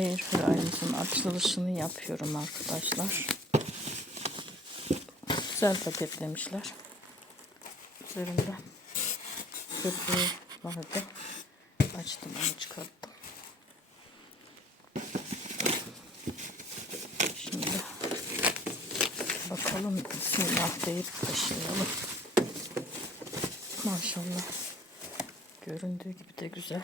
Air Fryer'ımızın açılışını yapıyorum arkadaşlar. Güzel paketlemişler. Üzerinde köpüğü vardı. Açtım, onu çıkarttım. Şimdi bakalım, bismillah deyip başlayalım. Maşallah. Göründüğü gibi de güzel.